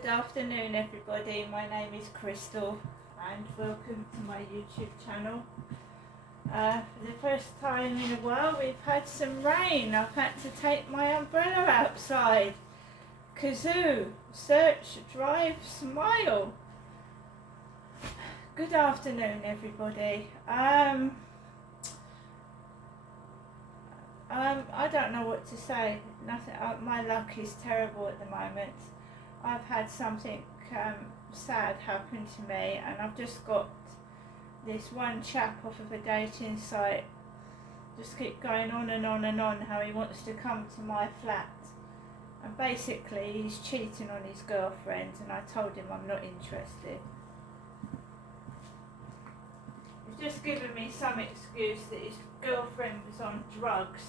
Good afternoon everybody, my name is Crystal and welcome to my YouTube channel. For the first time in a while we've had some rain. I've had to take my umbrella outside. Kazoo, search, drive, smile. Good afternoon everybody. I don't know what to say. Nothing. My luck is terrible at the moment. I've had something sad happen to me, and I've just got this one chap off of a dating site just keep going on and on and on how he wants to come to my flat, and basically he's cheating on his girlfriend, and I told him I'm not interested. He's just given me some excuse that his girlfriend was on drugs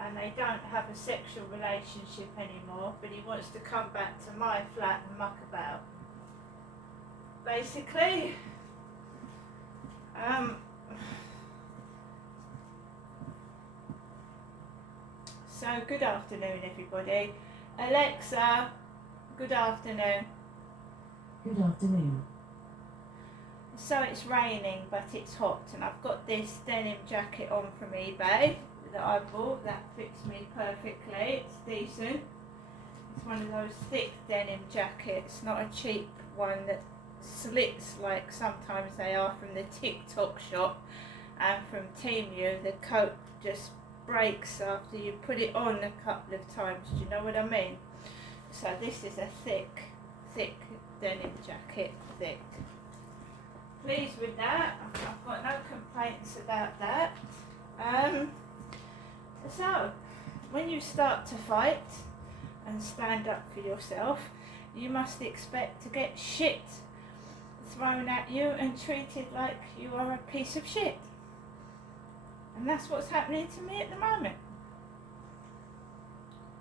and they don't have a sexual relationship anymore, but he wants to come back to my flat and muck about. Basically, so good afternoon everybody. Alexa, good afternoon. Good afternoon. So it's raining but it's hot, and I've got this denim jacket on from eBay that I bought that fits me perfectly. It's decent. It's one of those thick denim jackets, not a cheap one that slits like sometimes they are from the TikTok shop and from Temu. The coat just breaks after you put it on a couple of times. Do you know what I mean? So this is a thick denim jacket, thick. Pleased with that. I've got no complaints about that. So, when you start to fight and stand up for yourself, you must expect to get shit thrown at you and treated like you are a piece of shit. And that's what's happening to me at the moment.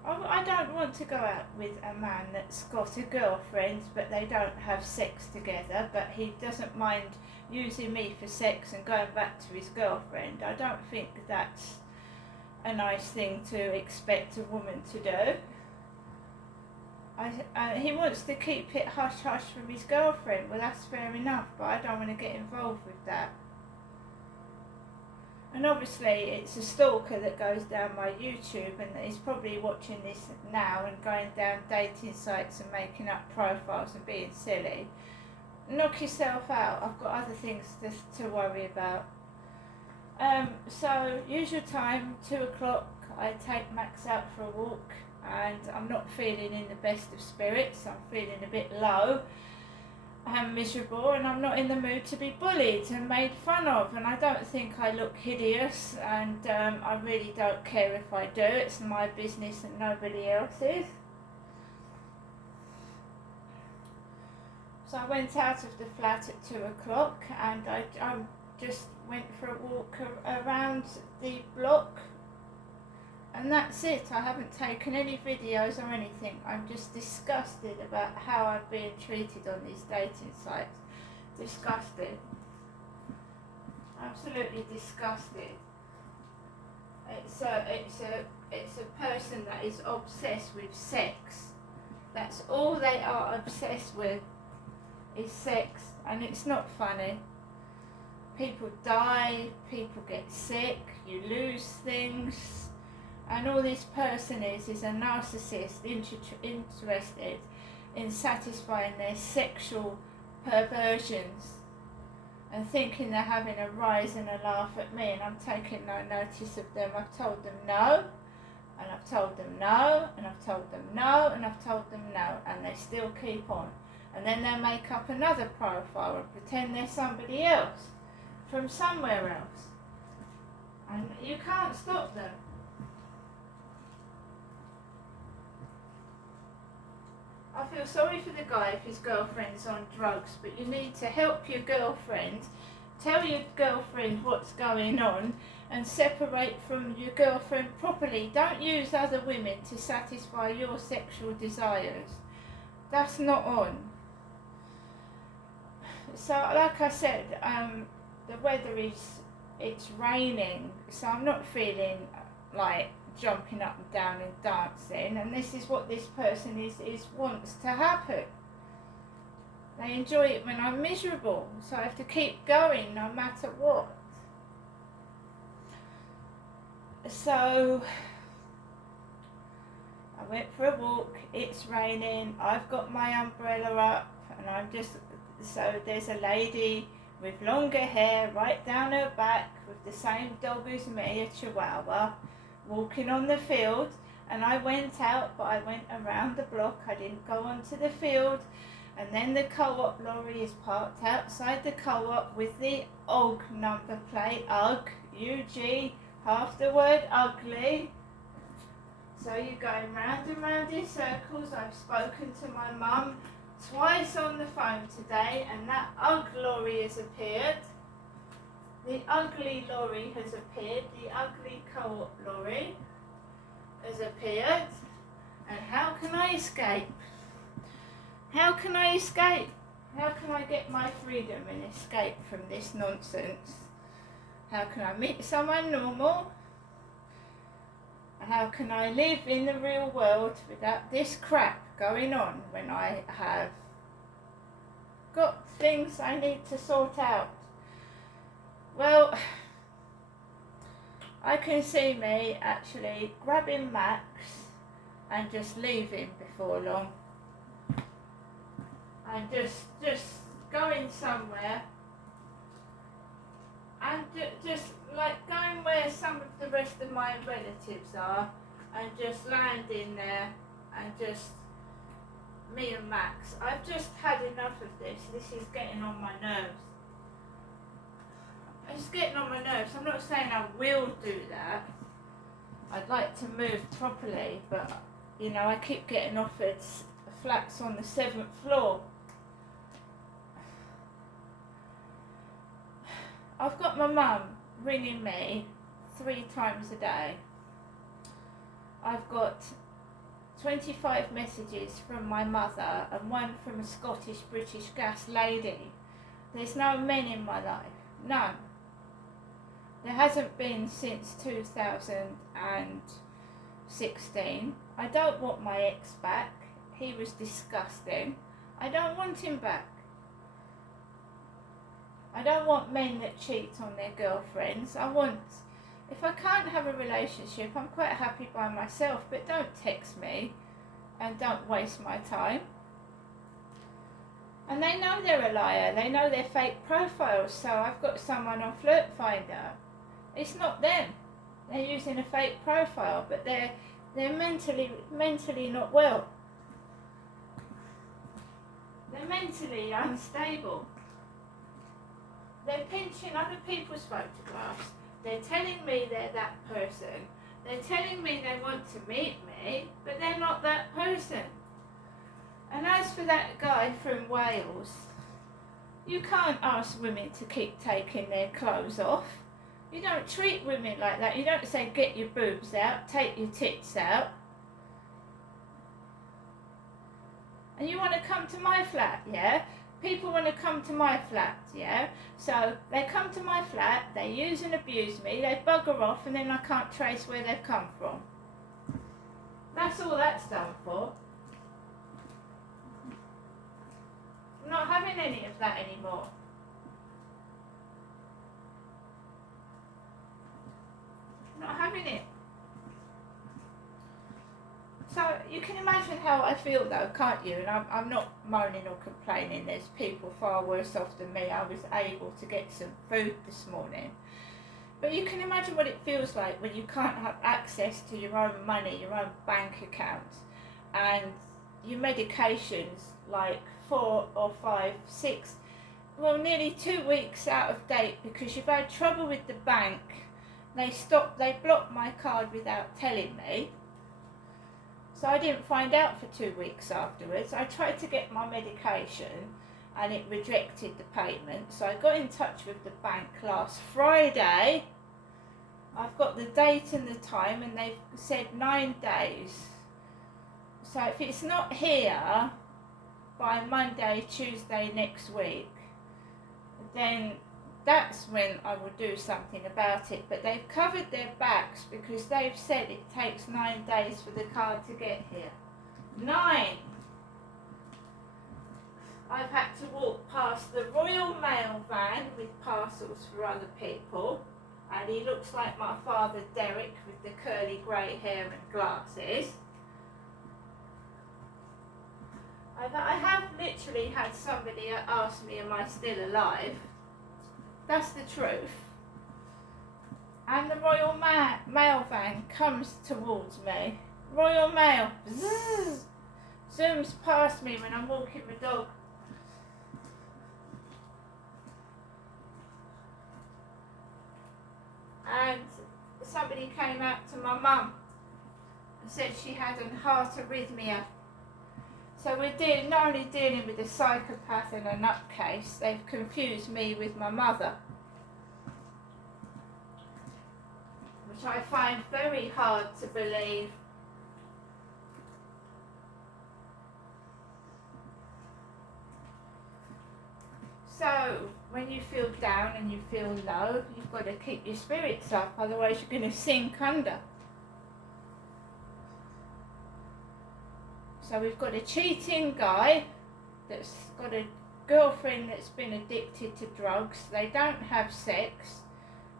I don't want to go out with a man that's got a girlfriend but they don't have sex together, but he doesn't mind using me for sex and going back to his girlfriend. I don't think that's a nice thing to expect a woman to do. He wants to keep it hush hush from his girlfriend. Well, that's fair enough, but I don't want to get involved with that. And obviously it's a stalker that goes down my YouTube and he's probably watching this now and going down dating sites and making up profiles and being silly. Knock yourself out. I've got other things to worry about. So usual time, 2 o'clock, I take Max out for a walk, and I'm not feeling in the best of spirits. I'm feeling a bit low and miserable, and I'm not in the mood to be bullied and made fun of, and I don't think I look hideous, and I really don't care if I do. It's my business and nobody else's. So I went out of the flat at 2 o'clock and I just went for a walk around the block, and that's it. I haven't taken any videos or anything. I'm just disgusted about how I'm being treated on these dating sites. Disgusted. Absolutely disgusted. It's a person that is obsessed with sex. That's all they are obsessed with, is sex, and it's not funny. People die, people get sick, you lose things, and all this person is a narcissist interested in satisfying their sexual perversions and thinking they're having a rise and a laugh at me, and I'm taking no notice of them. I've told them no, and I've told them no, and I've told them no, and I've told them no, and they still keep on. And then they'll make up another profile and pretend they're somebody else from somewhere else, and you can't stop them. I feel sorry for the guy if his girlfriend's on drugs, but you need to help your girlfriend, tell your girlfriend what's going on, and separate from your girlfriend properly. Don't use other women to satisfy your sexual desires. That's not on. So like I said, the weather it's raining, so I'm not feeling like jumping up and down and dancing, and this is what this person is wants to happen. They enjoy it when I'm miserable, so I have to keep going no matter what. So I went for a walk, it's raining, I've got my umbrella up, and so there's a lady with longer hair right down her back with the same dog as me, a Chihuahua, walking on the field, and I went out, but I went around the block, I didn't go onto the field, and then the co-op lorry is parked outside the co-op with the UG number plate, UG, UG, half the word ugly. So you're going round and round in circles. I've spoken to my mum twice on the phone today, and that UG lorry has appeared. The ugly lorry has appeared. The ugly co-op lorry has appeared. And how can I escape? How can I escape? How can I get my freedom and escape from this nonsense? How can I meet someone normal? How can I live in the real world without this crap going on when I have got things I need to sort out? Well, I can see me actually grabbing Max and just leaving before long. And just going somewhere and just like going where some of the rest of my relatives are, and just landing there, and just me and Max. I've just had enough of this. This is getting on my nerves. It's getting on my nerves. I'm not saying I will do that. I'd like to move properly, but you know, I keep getting offered flats on the 7th floor. I've got my mum ringing me 3 times a day. I've got 25 messages from my mother and 1 from a Scottish British gas lady. There's no men in my life. None. There hasn't been since 2016. I don't want my ex back. He was disgusting. I don't want him back. I don't want men that cheat on their girlfriends. If I can't have a relationship, I'm quite happy by myself, but don't text me and don't waste my time. And they know they're a liar. They know they're fake profiles, so I've got someone on Flirt Finder. It's not them. They're using a fake profile, but they're mentally not well. They're mentally unstable. They're pinching other people's photographs. They're telling me they're that person. They're telling me they want to meet me, but they're not that person. And as for that guy from Wales, you can't ask women to keep taking their clothes off. You don't treat women like that. You don't say, get your boobs out, take your tits out. And you want to come to my flat, yeah? People want to come to my flat, yeah? So they come to my flat, they use and abuse me, they bugger off, and then I can't trace where they've come from. That's all that's done for. I'm not having any of that anymore. Not having it. So you can imagine how I feel though, can't you? And I'm not moaning or complaining. There's people far worse off than me. I was able to get some food this morning. But you can imagine what it feels like when you can't have access to your own money, your own bank account, and your medications like 4 or 5, 6, well nearly 2 weeks out of date because you've had trouble with the bank. They blocked my card without telling me. So I didn't find out for 2 weeks afterwards. I tried to get my medication and it rejected the payment. So I got in touch with the bank last Friday. I've got the date and the time and they've said 9 days. So if it's not here by Monday, Tuesday next week, then that's when I will do something about it. But they've covered their backs because they've said it takes 9 days for the car to get here. 9! I've had to walk past the Royal Mail van with parcels for other people, and he looks like my father Derek with the curly grey hair and glasses. I have literally had somebody ask me, am I still alive? That's the truth. And the Royal Mail van comes towards me. Royal Mail zzz, zooms past me when I'm walking my dog. And somebody came out to my mum and said she had a heart arrhythmia. So we're not only dealing with a psychopath and a nutcase, they've confused me with my mother, which I find very hard to believe. So, when you feel down and you feel low, you've got to keep your spirits up, otherwise you're going to sink under. So we've got a cheating guy that's got a girlfriend that's been addicted to drugs. They don't have sex,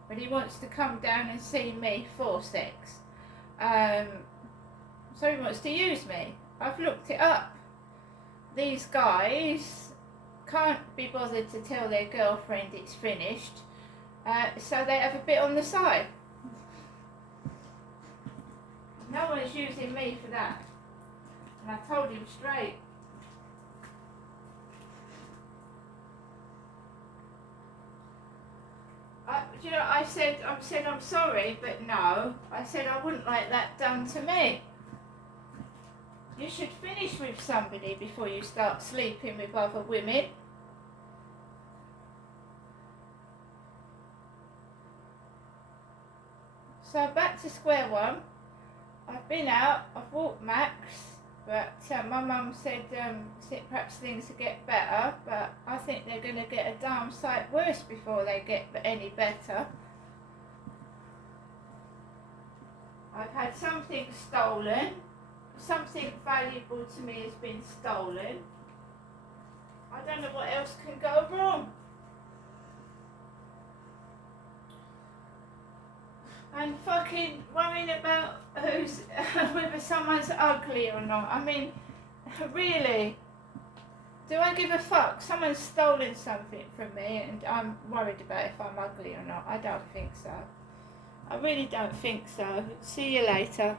but he wants to come down and see me for sex. So he wants to use me. I've looked it up. These guys can't be bothered to tell their girlfriend it's finished, so they have a bit on the side. No one's using me for that, and I told him straight. I said I'm sorry, but no. I said I wouldn't like that done to me. You should finish with somebody before you start sleeping with other women. So back to square one. I've been out, I've walked Max, but my mum said perhaps things will get better, but I think they're going to get a damn sight worse before they get any better. I've had something stolen, something valuable to me has been stolen. I don't know what else can go wrong. And fucking worrying about whether someone's ugly or not. I mean, really, do I give a fuck? Someone's stolen something from me and I'm worried about if I'm ugly or not. I don't think so. I really don't think so. See you later.